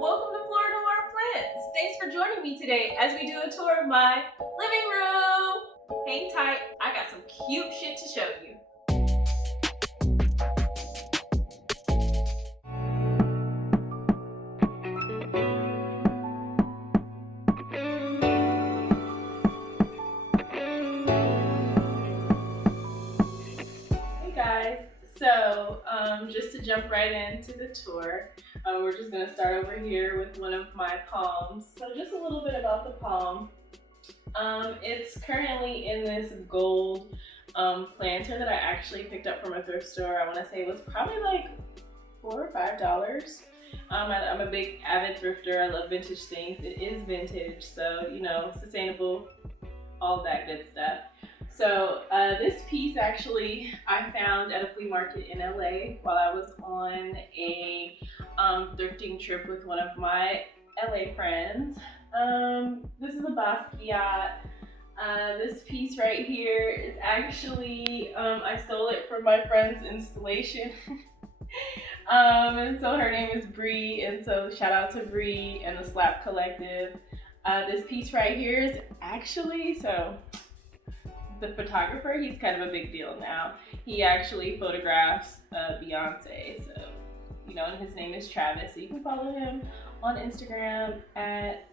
Welcome to Florida Noir Plants. Thanks for joining me today as we do a tour of my living room. Hang tight, I got some cute shit to show you. Hey guys, so just to jump right into the tour, we're just gonna start over here with one of my palms. So just a little bit about the palm. It's currently in this gold planter that I actually picked up from a thrift store. I want to say it was probably like $4 or $5. I'm a big avid thrifter. I love vintage things. It is vintage, so you know, sustainable, all that good stuff. So this piece actually I found at a flea market in LA while I was on a thrifting trip with one of my LA friends. This is a Basquiat. This piece right here is actually, I stole it from my friend's installation. And so her name is Bree, and so shout out to Bree and the Slap Collective. This piece right here is actually, so the photographer, he's kind of a big deal now. He actually photographs Beyonce, so you know, and his name is Travis, so you can follow him on Instagram at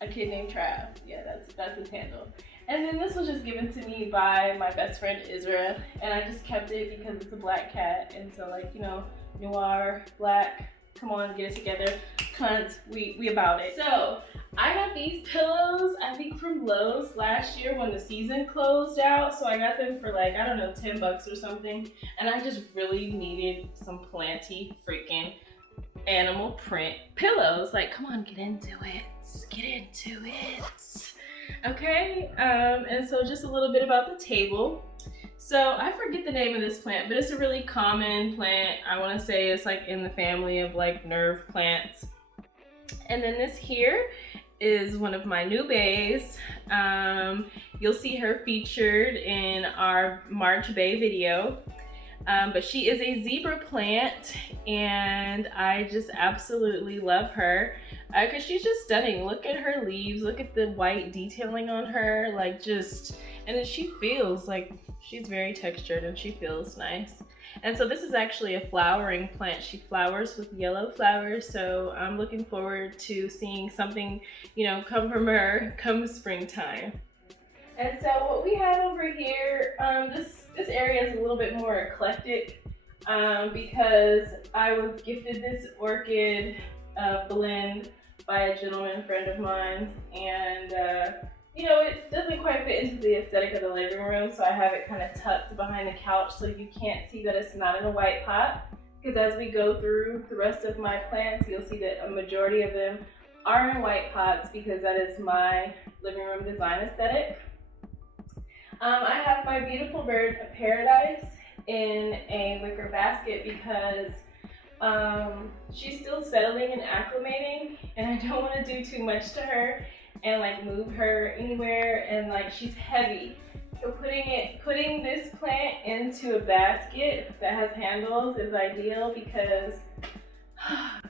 a kid named Trav. Yeah, that's his handle. And then this was just given to me by my best friend Isra, and I just kept it because it's a black cat, and so like, you know, noir, black, come on, get it together, cunt, we about it. So I got these pillows, I think from Lowe's last year when the season closed out. So I got them for like, I don't know, $10 or something. And I just really needed some planty freaking animal print pillows. Like, come on, get into it. Get into it. Okay, and so just a little bit about the table. So I forget the name of this plant, but it's a really common plant. I want to say it's like in the family of like nerve plants. And then this here is one of my new bays. You'll see her featured in our March Bay video. But she is a zebra plant, and I just absolutely love her because she's just stunning. Look at her leaves, look at the white detailing on her, like just, and then she feels like she's very textured and she feels nice. And so this is actually a flowering plant. She flowers with yellow flowers, so I'm looking forward to seeing something, you know, come from her come springtime. And so what we have over here, this area is a little bit more eclectic because I was gifted this orchid blend by a gentleman friend of mine, and you know, it doesn't quite fit into the aesthetic of the living room, so I have it kind of tucked behind the couch so you can't see that it's not in a white pot, because as we go through the rest of my plants, you'll see that a majority of them are in white pots because that is my living room design aesthetic. I have my beautiful bird of paradise in a wicker basket because she's still settling and acclimating, and I don't want to do too much to her and like move her anywhere, and like she's heavy. So putting this plant into a basket that has handles is ideal because,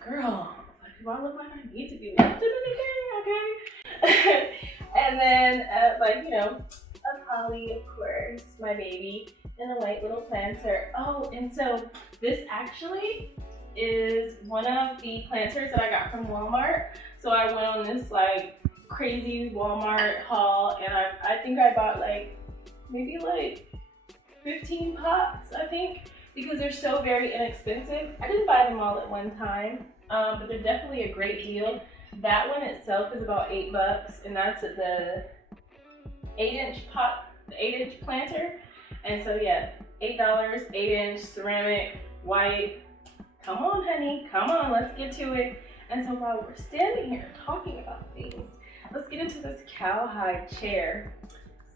girl, do I look like I need to be lifted anything? Okay. And then like, you know, a Polly, of course, my baby, and a white little planter. Oh, and so this actually is one of the planters that I got from Walmart. So I went on this like crazy Walmart haul, and I think I bought like maybe like 15 pots, I think, because they're so very inexpensive. I didn't buy them all at one time, but they're definitely a great deal. That one itself is about $8, and that's the 8-inch pot, the 8-inch planter. And so yeah, $8, 8-inch ceramic, white. Come on, honey, come on, let's get to it. And so while we're standing here talking about things, let's get into this cowhide chair.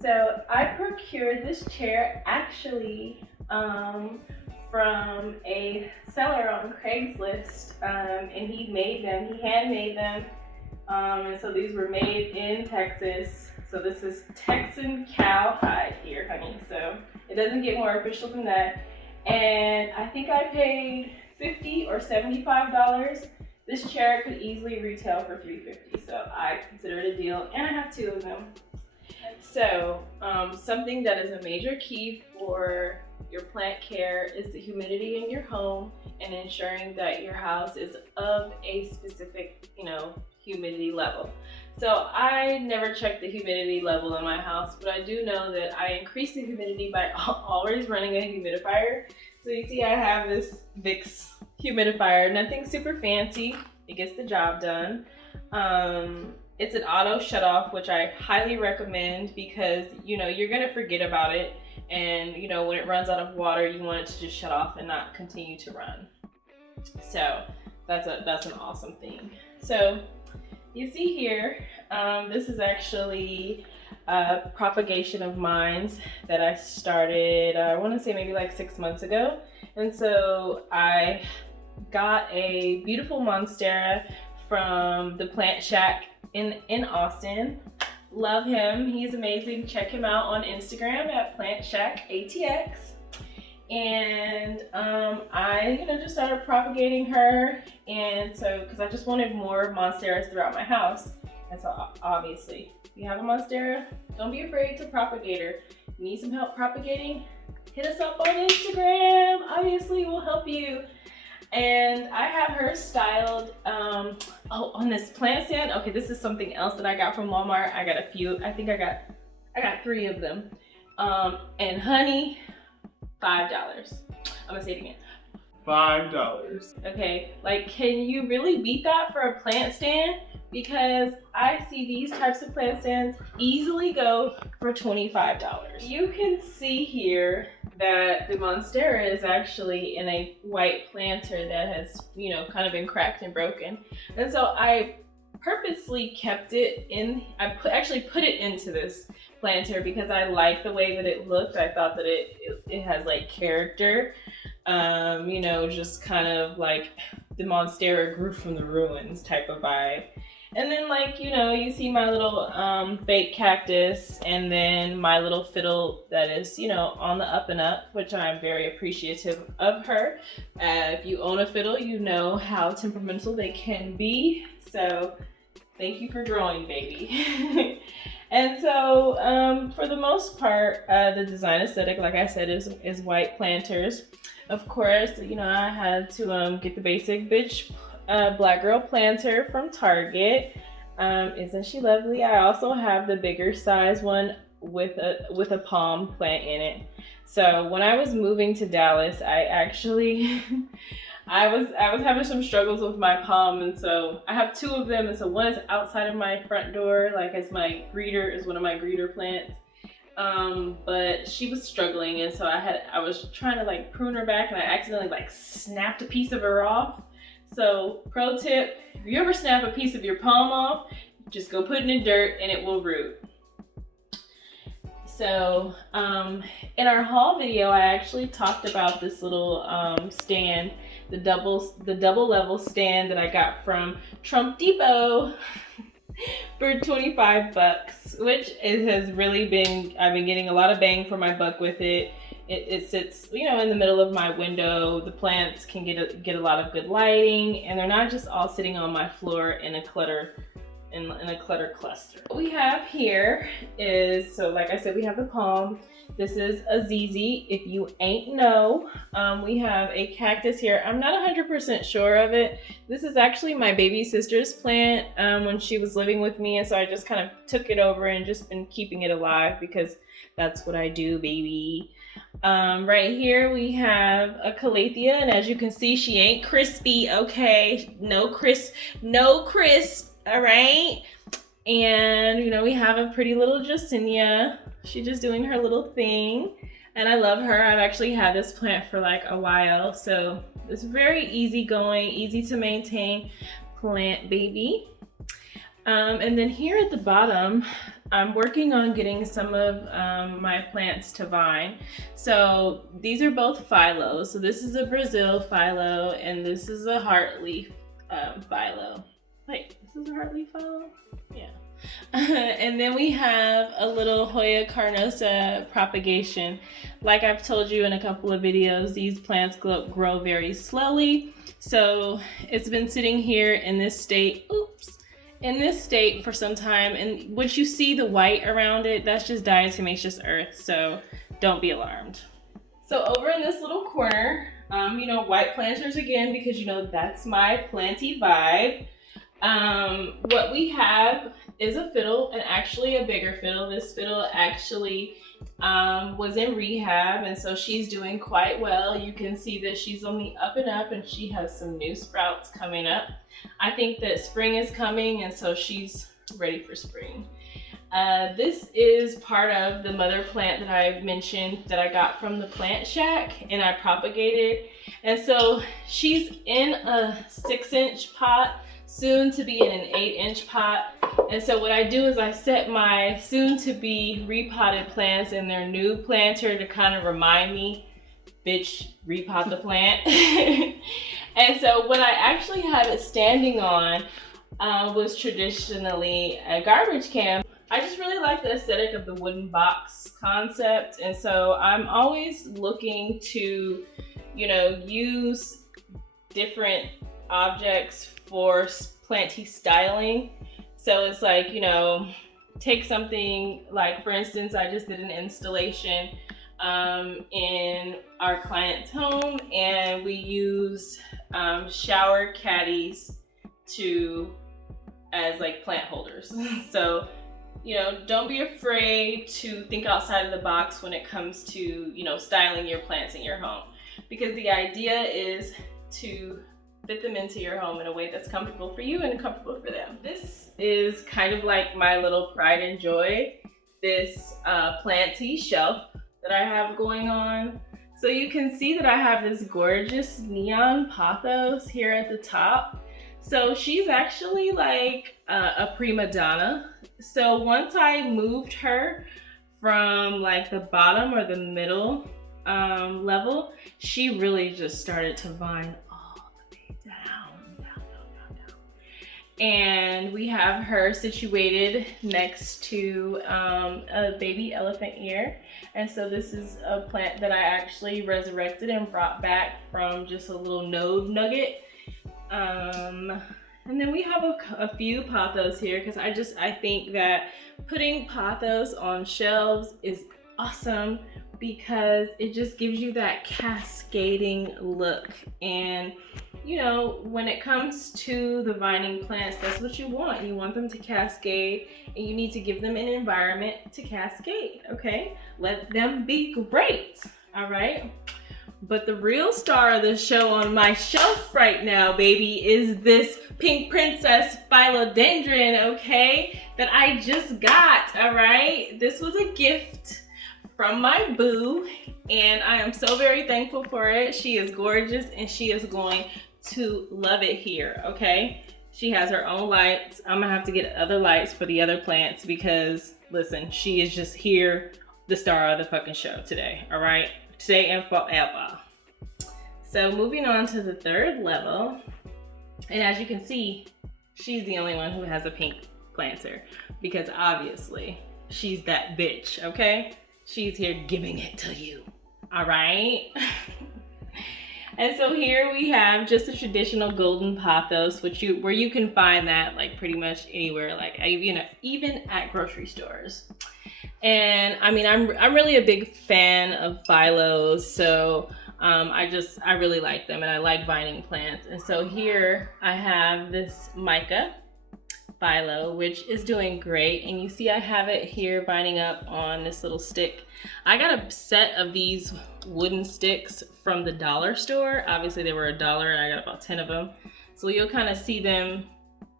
So I procured this chair actually from a seller on Craigslist, and he handmade them. And so these were made in Texas. So this is Texan cowhide here, honey. So it doesn't get more official than that. And I think I paid $50 or $75, This chair could easily retail for $350, so I consider it a deal, and I have 2 of them. So something that is a major key for your plant care is the humidity in your home and ensuring that your house is of a specific, humidity level. So I never check the humidity level in my house, but I do know that I increase the humidity by always running a humidifier. So you see I have this Vicks humidifier, nothing super fancy. It gets the job done. It's an auto shut off, which I highly recommend because you're gonna forget about it, and when it runs out of water, you want it to just shut off and not continue to run. So that's an awesome thing. So you see here, this is actually a propagation of mine that I started, I want to say maybe like 6 months ago. And so I got a beautiful monstera from the Plant Shack in Austin. Love him. He's amazing. Check him out on Instagram at Plant Shack ATX. And I just started propagating her, and so because I just wanted more monsteras throughout my house. And so obviously if you have a monstera, don't be afraid to propagate her. You need some help propagating, hit us up on Instagram. Obviously we'll help you. And I have her styled on this plant stand. Okay, this is something else that I got from Walmart. I got a few. I think I got 3 of them. And honey, $5. I'm gonna say it again. $5. Okay, like, can you really beat that for a plant stand? Because I see these types of plant stands easily go for $25. You can see here that the monstera is actually in a white planter that has, kind of been cracked and broken. And so I purposely kept it in, actually put it into this planter because I like the way that it looked. I thought that it has like character, just kind of like the monstera grew from the ruins type of vibe. And then you see my little fake cactus, and then my little fiddle that is, on the up and up, which I'm very appreciative of her. If you own a fiddle, you know how temperamental they can be. So thank you for drawing, baby. And so for the most part, the design aesthetic, like I said, is white planters. Of course, I had to get the basic bitch black girl planter from Target. Isn't she lovely? I also have the bigger size one with a palm plant in it. So when I was moving to Dallas, I actually I was having some struggles with my palm, and so I have 2 of them, and so one is outside of my front door, like as my greeter, is one of my greeter plants. But she was struggling, and so I was trying to prune her back, and I accidentally snapped a piece of her off. So pro tip, if you ever snap a piece of your palm off, just go put it in dirt and it will root. So in our haul video, I actually talked about this little stand, the double level stand that I got from Trump Depot for $25, which it has really been, I've been getting a lot of bang for my buck with it. It sits, in the middle of my window. The plants can get a lot of good lighting, and they're not just all sitting on my floor in a clutter cluster. What we have here is, so like I said, we have the palm. This is a ZZ. If you ain't know, we have a cactus here. I'm not 100% sure of it. This is actually my baby sister's plant when she was living with me, and so I just kind of took it over and just been keeping it alive because that's what I do, baby. Right here we have a calathea, and as you can see, she ain't crispy. Okay, no crisp, all right. And we have a pretty little Jacinia. She's just doing her little thing, and I love her. I've actually had this plant for a while, so it's very easy going, easy to maintain plant, baby. And then here at the bottom, I'm working on getting some of my plants to vine. So these are both phyllos. So this is a Brazil phyllo, and this is a heartleaf phyllo. Wait, this is a heartleaf phyllo? Yeah. And then we have a little Hoya carnosa propagation. Like I've told you in a couple of videos, these plants grow very slowly. So it's been sitting here in this state, for some time. And once you see the white around it, that's just diatomaceous earth. So don't be alarmed. So over in this little corner, white planters again, because that's my planty vibe. What we have is a fiddle, and actually a bigger fiddle. This fiddle actually was in rehab, and so she's doing quite well. You can see that she's on the up and up, and she has some new sprouts coming up. I think that spring is coming, and so she's ready for spring. This is part of the mother plant that I mentioned that I got from the plant shack and I propagated. And so she's in a 6-inch pot, soon to be in an 8-inch pot. And so what I do is I set my soon to be repotted plants in their new planter to kind of remind me, bitch, repot the plant. And so what I actually have it standing on was traditionally a garbage can. I just really like the aesthetic of the wooden box concept, and so I'm always looking to, use different objects for planty styling. So it's like, take something like, for instance, I just did an installation in our client's home, and we used shower caddies as like plant holders. So don't be afraid to think outside of the box when it comes to, styling your plants in your home, because the idea is to fit them into your home in a way that's comfortable for you and comfortable for them. This is kind of like my little pride and joy, this planty shelf that I have going on. So you can see that I have this gorgeous neon pothos here at the top. So she's actually like a prima donna. So once I moved her from like the bottom or the middle level, she really just started to vine all the way down. And we have her situated next to a baby elephant ear. And so this is a plant that I actually resurrected and brought back from just a little node nugget. And then we have a few pothos here, because I think that putting pothos on shelves is awesome, because it just gives you that cascading look. And when it comes to the vining plants, that's what you want. You want them to cascade, and you need to give them an environment to cascade, okay? Let them be great, all right? But the real star of the show on my shelf right now, baby, is this pink princess philodendron, okay? That I just got, all right? This was a gift from my boo, and I am so very thankful for it. She is gorgeous, and she is going to love it here, okay? She has her own lights. I'm gonna have to get other lights for the other plants, because listen, she is just here, the star of the fucking show today, all right? Today and forever. So moving on to the third level, and as you can see, she's the only one who has a pink planter, because obviously she's that bitch, okay? She's here giving it to you, all right? And so here we have just a traditional golden pothos, where you can find that like pretty much anywhere, like even at grocery stores. And I mean, I'm really a big fan of phylos, so I really like them, and I like vining plants. And so here I have this mica philo, which is doing great, and you see I have it here vining up on this little stick. I got a set of these wooden sticks from the dollar store. Obviously they were $1, and I got about 10 of them. So you'll kind of see them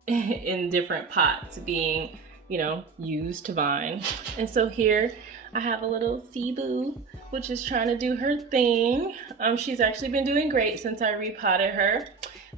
in different pots being used to vine. And so here I have a little Cebu, which is trying to do her thing. She's actually been doing great since I repotted her.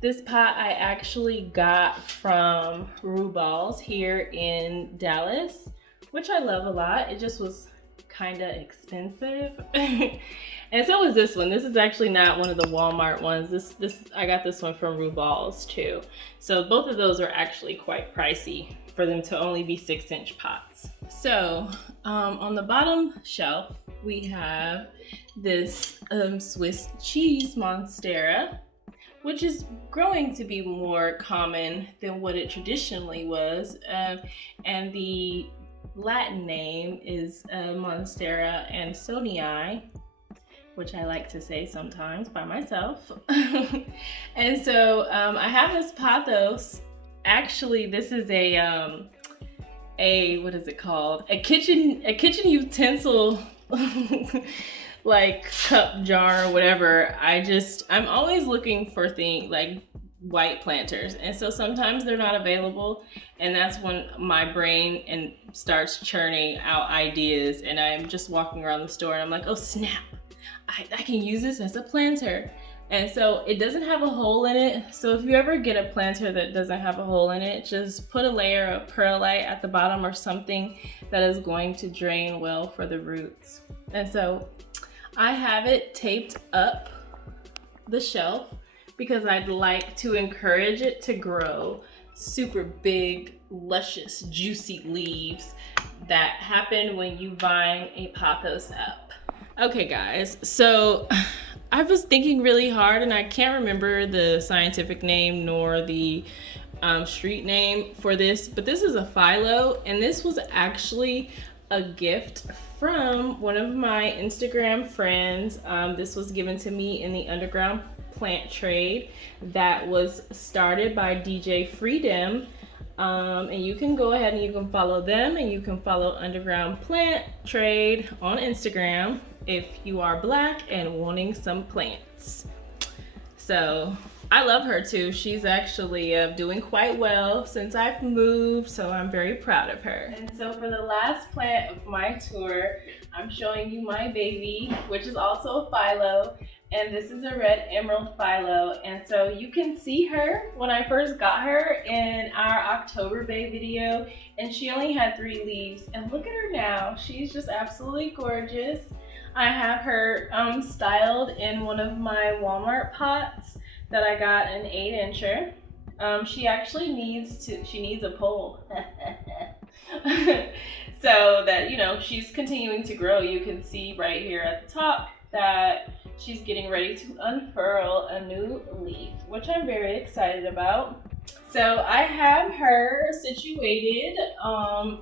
This pot I actually got from Rubal's here in Dallas, which I love a lot. It just was kind of expensive. And so is this one. This is actually not one of the Walmart ones. This I got this one from Rubal's too. So both of those are actually quite pricey for them to only be 6-inch pots. So on the bottom shelf, we have this Swiss cheese monstera, which is growing to be more common than what it traditionally was. And the Latin name is Monstera Ansonii, which I like to say sometimes by myself. And so I have this pothos. Actually, this is a what is it called? A kitchen utensil like cup, jar, or whatever. I'm always looking for things like white planters, and so sometimes they're not available, and that's when my brain starts churning out ideas, and I'm just walking around the store and I'm like, oh snap, I can use this as a planter. And so it doesn't have a hole in it. So if you ever get a planter that doesn't have a hole in it, just put a layer of perlite at the bottom or something that is going to drain well for the roots. And so I have it taped up the shelf because I'd like to encourage it to grow super big, luscious, juicy leaves that happen when you vine a pothos up. Okay guys, so I was thinking really hard and I can't remember the scientific name nor the street name for this, but this is a philo, and this was actually a gift from one of my Instagram friends. This was given to me in the underground plant trade that was started by DJ Freedom. And you can go ahead and you can follow them, and you can follow Underground Plant Trade on Instagram if you are Black and wanting some plants. So I love her too. She's actually doing quite well since I've moved, so I'm very proud of her. And so for the last plant of my tour, I'm showing you my baby, which is also a philo. And this is a red emerald philo. And so you can see her when I first got her in our October Bay video, and she only had 3 leaves. And look at her now. She's just absolutely gorgeous. I have her styled in one of my Walmart pots that I got an 8-incher. She actually needs a pole. So that, you know, she's continuing to grow. You can see right here at the top that she's getting ready to unfurl a new leaf, which I'm very excited about. So I have her situated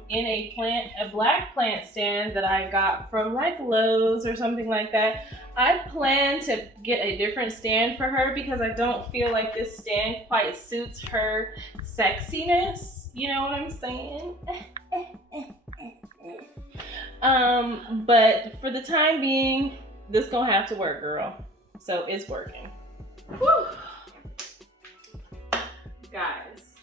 in a black plant stand that I got from like Lowe's or something like that. I plan to get a different stand for her because I don't feel like this stand quite suits her sexiness. You know what I'm saying? But for the time being, this gonna have to work, girl. So it's working. Whew. Guys,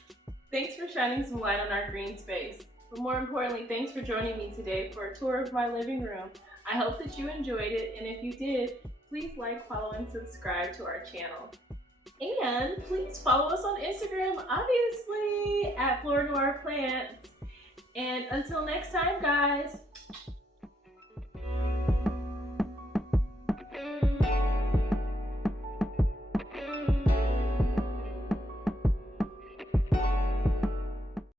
thanks for shining some light on our green space. But more importantly, thanks for joining me today for a tour of my living room. I hope that you enjoyed it, and if you did, please like, follow, and subscribe to our channel. And please follow us on Instagram, obviously, at Flora Noir Plants. And until next time, guys.